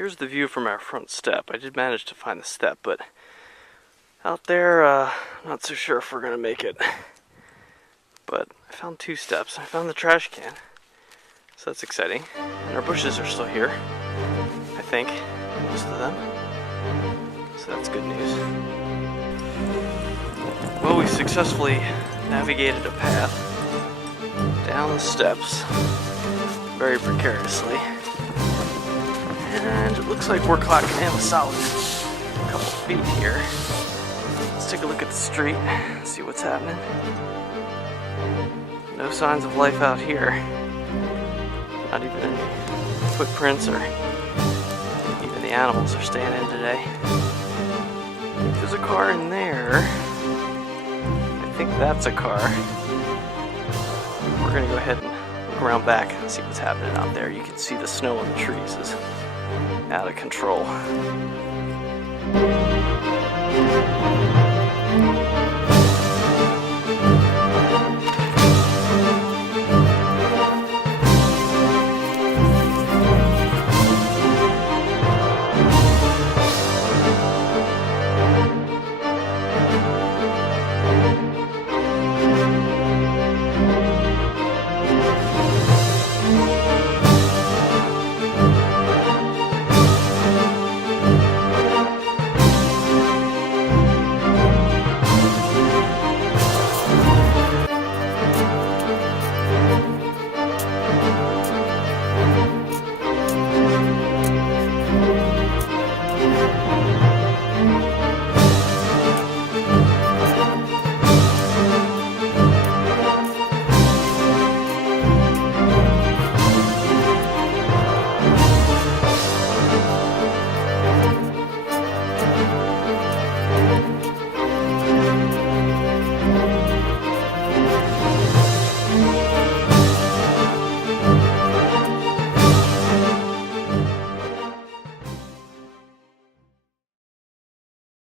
here's the view from our front step. I did manage to find the step, but out there, not so sure if we're gonna make it. But I found 2 steps. I found the trash can, so that's exciting. And our bushes are still here, I think, most of them. So that's good news. Well, we successfully navigated a path down the steps, very precariously. And it looks like we're clocking in a solid couple feet here. Let's take a look at the street, see what's happening. No signs of life out here. Not even any footprints, or even the animals are staying in today. There's a car in there. I think that's a car. We're gonna go ahead and look around back and see what's happening out there. You can see the snow on the trees is out of control.